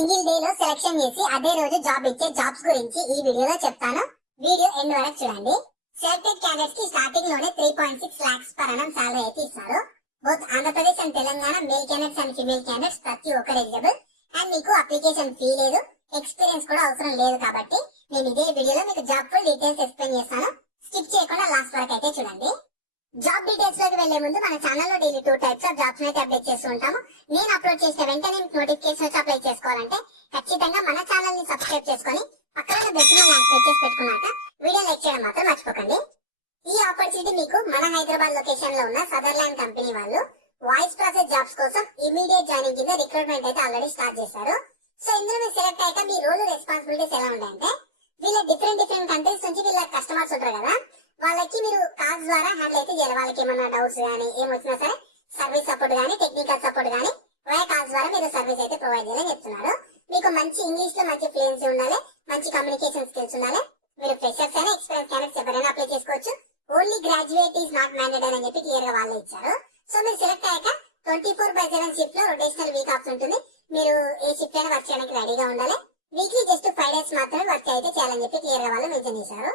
Single day లో selection చేసి అదే రోజు జాబ్ ఇచ్చే జాబ్స్ గురించి ఈ వీడియోలో చెప్తాను. వీడియో ఎండ్ వరకు చూడండి. సెలెక్టెడ్ క్యాండిడేట్స్ కి స్టార్టింగ్ లోనే 3.6 lakhs per annum సాలరీ అయితే ఇస్తారు. Both Andhra Pradesh and Telangana male candidates and female candidates ప్రతి ఒక్కరు ఎలిజిబుల్. అండ్ మీకు అప్లికేషన్ ఫీ లేదు, ఎక్స్పీరియన్స్ కూడా అవసరం లేదు. కాబట్టి నేను ఇదే వీడియోలో మీకు జాబ్ ఫుల్ డీటెయిల్స్ ఎక్స్ప్లెయిన్ చేస్తాను. స్కిప్ చేయకుండా లాస్ట్ వరకు అయితే చూడండి. జాబ్ డీటెయిల్స్ లోకి వెళ్లే ముందు మన ఛానల్లో డైలీ 2 types ఆఫ్ జాబ్స్ అయితే అప్డేట్ చేస్తూ ఉంటాము. నేను అప్లోడ్ చేసిన వెంటనే నోటిఫికేషన్ వచ్చి అప్లై చేసుకోవాలంటే ఖచ్చితంగా మన ఛానల్ ని సబ్స్క్రైబ్ చేసుకొని పక్కన బెల్ ని యాక్టివేట్ చేసి పెట్టుకున్నాక వీడియో లైక్ చేయడం మాత్రం మర్చిపోకండి. ఈ ఆపర్చునిటీ మీకు మన హైదరాబాద్ లొకేషన్ లో ఉన్న సదర్లాండ్ కంపెనీ వాళ్ళు వాయిస్ ప్రాసెస్ జాబ్స్ కోసం ఇమీడియట్ జాయినింగ్ కింద రిక్రూట్మెంట్ అయితే ఆల్రెడీ స్టార్ట్ చేశారు. సో ఇందులో మీరు సెలెక్ట్ అయ్యాక మీ రోల్ రెస్పాన్సిబిలిటీస్ ఎలా ఉంటాయంటే, వీళ్ళ డిఫరెంట్ కంట్రీస్ నుంచి వీళ్ళ కస్టమర్స్ ఉంటారు కదా, వాళ్ళకి మీరు కాల్స్ ద్వారా హ్యాండిల్ అయితే చేయాలి. వాళ్ళకి ఏమన్నా డౌట్స్ కానీ ఏమొచ్చినా సరే సర్వీస్ సపోర్ట్ కానీ టెక్నికల్ సపోర్ట్ కానీ వయా కాల్స్ ద్వారా మీరు సర్వీస్ అయితే ప్రొవైడ్ చేయాలని చెప్తున్నారు. మీకు మంచి ఇంగ్లీష్ లో మంచి ఫ్లూయెన్సీ ఉండాలి, మంచి కమ్యూనికేషన్ స్కిల్స్ ఉండాలి. మీరు ఫ్రెషర్స్ అయినా ఎక్స్పీరియన్స్ క్యాండిడేట్స్ ఎవరైనా అప్లై చేసుకోవచ్చు. Only graduate is not mandatory అని చెప్పి క్లియర్ గా వాళ్ళే ఇచ్చారు. సో మీరు సెలెక్ట్ అయ్యాక 24/7 షిఫ్ట్ లో రొటేషనల్ వీక్ ఆఫ్ ఉంటుంది. మీరు ఏ షిఫ్ట్ అయినా వర్క్ చేయడానికి రెడీగా ఉండాలి. వీక్లీ జస్ట్ 5 days మాత్రమే వర్క్ అయితే చేయాలని చెప్పి క్లియర్ గా వాళ్ళు మెన్షన్ చేశారు.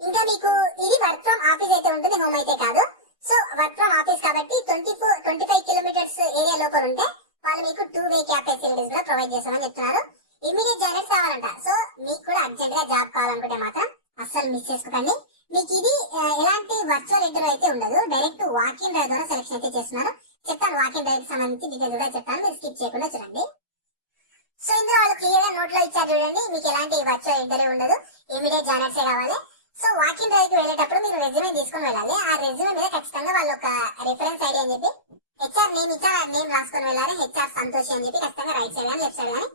ఇంకా మీకు ఇది వర్క్ ఫ్రమ్ ఆఫీస్ అయితే ఉంటుంది, హోమ్ అయితే కాదు. సో వర్క్ ఫ్రమ్ ఆఫీస్ కాబట్టి 25 kilometers ఏరియా లోపల ఉంటే వాళ్ళు మీకు 2-way క్యాబ్ ఫెసిలిటీస్ కూడా ప్రొవైడ్ చేస్తామని చెప్తున్నారు. ఇమీడియట్ జాయినర్స్ కావాలంట. సో మీకు కూడా అర్జెంట్ గా జాబ్ కావాలనుకుంటే మాత్రం అస్సలు మిస్ చేసుకోకండి. మీకు ఇది ఎలాంటి వర్చువల్ ఇంటర్వ్యూ అయితే ఉండదు, డైరెక్ట్ వాకింగ్ డ్రైవ్ ద్వారా సెలెక్షన్ అయితే చేస్తున్నారు. చెప్తాను వాకింగ్ డ్రైవ్ కి సంబంధించి డీటెయిల్ కూడా చెప్తాను, మీరు స్కిప్ చేయకుండా చూడండి. సో ఇందులో వాళ్ళు క్లియర్ గా నోట్ లో ఇచ్చారు చూడండి, మీకు ఎలాంటి వర్చువల్ ఇంటర్వ్యూ ఉండదు, ఇమీడియట్ జాయినర్సే కావాలి. సో వాకింగ్ డ్రైవ్ కి వెళ్ళేటప్పుడు మీరు రెజ్యూమే తీసుకుని వెళ్ళాలి. ఆ రెజ్యూమే మీద ఖచ్చితంగా వాళ్ళు ఒక రిఫరెన్స్ ఐడి అని చెప్పి హెచ్ఆర్ నేమ్ ఇచ్చారు, ఆ నేమ్ రాసుకొని వెళ్ళాలి. హెచ్ఆర్ సంతోష్ అని చెప్పి ఖచ్చితంగా రైట్ సైడ్ కానీ లెఫ్ట్ సైడ్ కానీ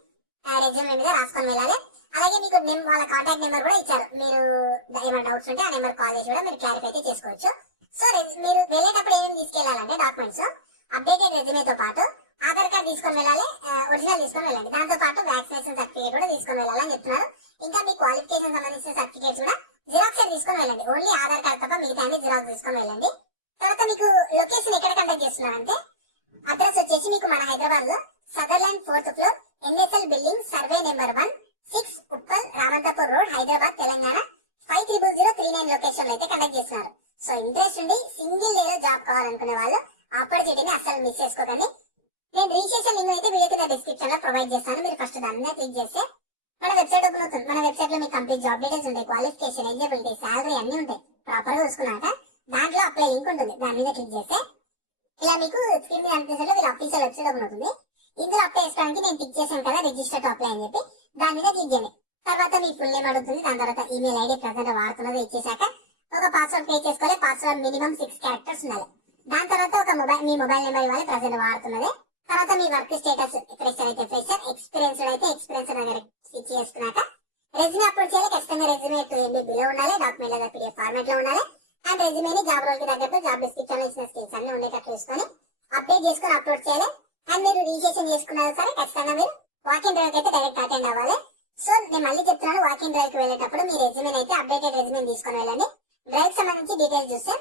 రెజ్యూమే మీద రాసుకొని వెళ్ళాలి. అలాగే మీకు వాళ్ళ కాంటాక్ట్ నెంబర్ కూడా ఇచ్చారు, మీరు ఏమైనా డౌట్స్ ఉంటే ఆ నెంబర్ కాల్ చేసి కూడా మీరు క్లారిఫై అయితే చేసుకోవచ్చు. సో మీరు వెళ్ళేటప్పుడు ఏమేమి తీసుకెళ్లాలంటే డాక్యుమెంట్స్, అప్డేటెడ్ రెజ్యూమేతో పాటు ఆధార్ కార్డ్ తీసుకొని వెళ్ళాలి, ఒరిజినల్ తీసుకొని వెళ్ళండి. దాంతో పాటు వ్యాక్సినేషన్ సర్టిఫికేట్ కూడా తీసుకొని వెళ్ళాలని చెప్తున్నారు. ఇంకా మీ క్వాలిఫికేషన్ సంబంధించిన సర్టిఫికేట్స్ కూడా జిరాక్స్ తీసుకొని వెళ్ళండి. ఓన్లీ ఆధార్ కార్డ్ తప్ప మిగతా అన్ని జిరాక్స్ తీసుకొని వెళ్ళండి. తర్వాత మీకు లొకేషన్ ఎక్కడ కండక్ట్ చేస్తున్నారంటే, అడ్రస్ వచ్చేసి మీకు మన హైదరాబాద్ లో Sutherland 4th floor NSL building survey number 1, 6 Uppal Ramanthapur road Hyderabad Telangana 500039 location లో అయితే కండక్ట్ చేస్తున్నారు. సో ఇంట్రెస్ట్ ఉండి సింగిల్ డే లో జాబ్ కావాలనుకునే వాళ్ళు ఆపర్చునిటీని అస్సలు మిస్ చేసుకోకండి. నేను రిజిస్ట్రేషన్ లింక్ అయితే వీడియో కింద డిస్క్రిప్షన్ లో ప్రొవైడ్ చేస్తాను. మీరు ఫస్ట్ దాన్ని క్లిక్ చేస్తే మన వెబ్సైట్ ఓపెన్ అవుతుంది. మన వెబ్సైట్ లో మీకు కంప్లీట్ జాబ్ డీటెయిల్స్ ఉంటాయి, క్వాలిఫికేషన్, ఎలిజిబిలిటీ, సాలరీ అన్ని ఉంటాయి. ప్రాపర్ గా చూసుకున్నాక దాంట్లో అప్లై లింక్ ఉంటుంది, దాని మీద క్లిక్ చేస్తే ఇలా మీకు స్క్రీన్ మీద అనిపించేలా వీళ్ళ అఫీషియల్ వెబ్సైట్ ఓపెన్ అవుతుంది. ఇందులో అప్లై చేసుకోవడానికి నేను క్లిక్ చేశాను కదా రిజిస్టర్ టు అప్లై అని చెప్పి, దాని మీద క్లిక్ చేయండి. తర్వాత మీ ఫుల్ నేమ్ అడుగుతుంది, దాని తర్వాత ఈమెయిల్ ఐడి ప్రెసెంట్ వాడుతున్నది ఇచ్చేసాక ఒక పాస్వర్డ్ క్రియేట్ చేసుకోవాలి. పాస్వర్డ్ మినిమం 6 characters ఉండాలి. దాని తర్వాత ఒక మీ మొబైల్ నెంబర్ ఇవ్వాలి ప్రెసెంట్ వాడుతున్నది. తర్వాత మీ వర్క్ స్టేటస్ ఫ్రెషర్ అయితే ఫ్రెషర్, ఎక్స్పీరియన్స్డ్ అయితే ఎక్స్పీరియన్స్ దగ్గర స్విచ్ చేసుకున్నాక రెజ్యూమే అప్లోడ్ చేయాలి. ఖచ్చితంగా రెజ్యూమే 2 MB బిలో ఉండాలి, డాక్యుమెంట్ లేదా PDF ఫార్మాట్ లో ఉండాలి. అండ్ రెజ్యూమేని జాబ్ రోల్ కి తగ్గట్టు జాబ్ డిస్క్రిప్షన్ లో ఇచ్చిన స్కిల్స్ అన్ని ఉండేటట్టు చూసుకొని అప్డేట్ చేసుకుని అప్లోడ్ చేయాలి. అండ్ మీరు రిజిస్ట్రేషన్ చేసుకున్నారు సరే ఖచ్చితంగా మీరు వాకింగ్ డ్రైవ్ అయితే డైరెక్ట్ అటెండ్ అవ్వాలి. సో నేను మళ్ళీ చెప్తున్నాను, వాకింగ్ డ్రైవ్ కి వెళ్ళేటప్పుడు మీ రెజ్యూమే అయితే అప్డేటెడ్ రెజ్యూమే తీసుకొని వెళ్ళండి. డ్రైవ్ సంబంధించి డీటెయిల్స్ చూస్తే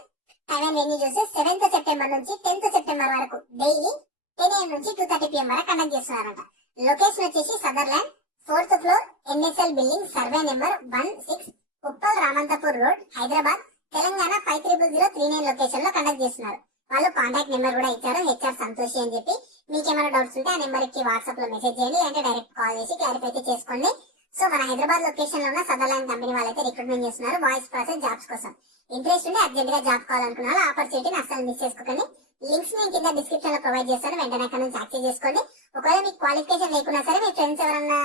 టైం అండ్ వెన్యూ చూస్తే 7th September నుంచి 10th September వరకు డైలీ 10 AM నుంచి 2:30 PM వరకు కండక్ట్ చేస్తున్నారంట. లొకేషన్ వచ్చేసి Sutherland 4th floor NSL building survey number 1, 6 Uppal Ramanthapur road Hyderabad Telangana 500039 location లో కండక్ట్ చేస్తున్నారు. వాళ్ళు కాంటాక్ట్ నెంబర్ కూడా ఇచ్చారు, హెచ్ఆర్ సంతోషి అని చెప్పి. మీకు ఏమైనా డౌట్స్ ఉంటే ఆ నెంబర్ కి వాట్సాప్ లో మెసేజ్ చేయండి, అంటే డైరెక్ట్ కాల్ చేసి క్లారిఫై అయితే చేసుకోండి. సో మన హైదరాబాద్ లొకేషన్ లో ఉన్న సదర్లాండ్ కంపెనీ వాళ్ళైతే రిక్రూట్మెంట్ చేస్తున్నారు వాయిస్ ప్రాసెస్ జాబ్స్ కోసం. ఇంట్రెస్ట్ ఉంటే అర్జెంట్ గా జాబ్ కావాలనుకున్న వాళ్ళు ఆపర్చునిటీని అస్సలు మిస్ చేసుకోకండి. లింక్స్ నేను కింద డిస్క్రిప్షన్ లో ప్రొవైడ్ చేస్తాను, వెంటనే అక్కడ నుంచి యాక్సెస్ చేసుకోండి. ఒకవేళ మీకు క్వాలిఫికేషన్ లేకున్నా సరే మీ ఫ్రెండ్స్ ఎవరన్నా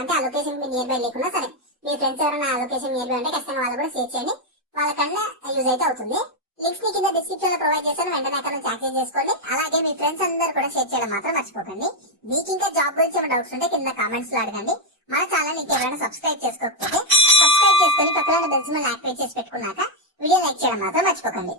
అంటే ఆ లొకేషన్ మీ నియర్ బై లేకున్నా సరే మీ ఫ్రెండ్స్ ఎవరైనా ఆ లొకేషన్ నియర్ బై ఉంటే ఖచ్చితంగా వాళ్ళు కూడా షేర్ చేయండి, వాళ్ళకన్నా యూజ్ అయితే అవుతుంది. లింక్స్ ని కింద డిస్క్రిప్షన్ లో ప్రొవైడ్ చేస్తాను, వెంటనే అక్కడ నుంచి యాక్సెస్ చేసుకోండి. అలాగే మీ ఫ్రెండ్స్ అందరూ కూడా షేర్ చేయడం మాత్రం మర్చిపోకండి. మీకు ఇంకా జాబ్ గురించి ఏమైనా డౌట్స్ ఉంటే కింద కామెంట్స్ లో అడగండి. మన ఛానల్ ఎవరైనా సబ్స్క్రైబ్ చేసుకోకపోతే సబ్స్క్రైబ్ చేసుకొని పక్కన బెల్ సింబల్ యాక్టివేట్ చేసి పెట్టుకున్నాక వీడియో లైక్ చేయడం మాత్రం మర్చిపోకండి.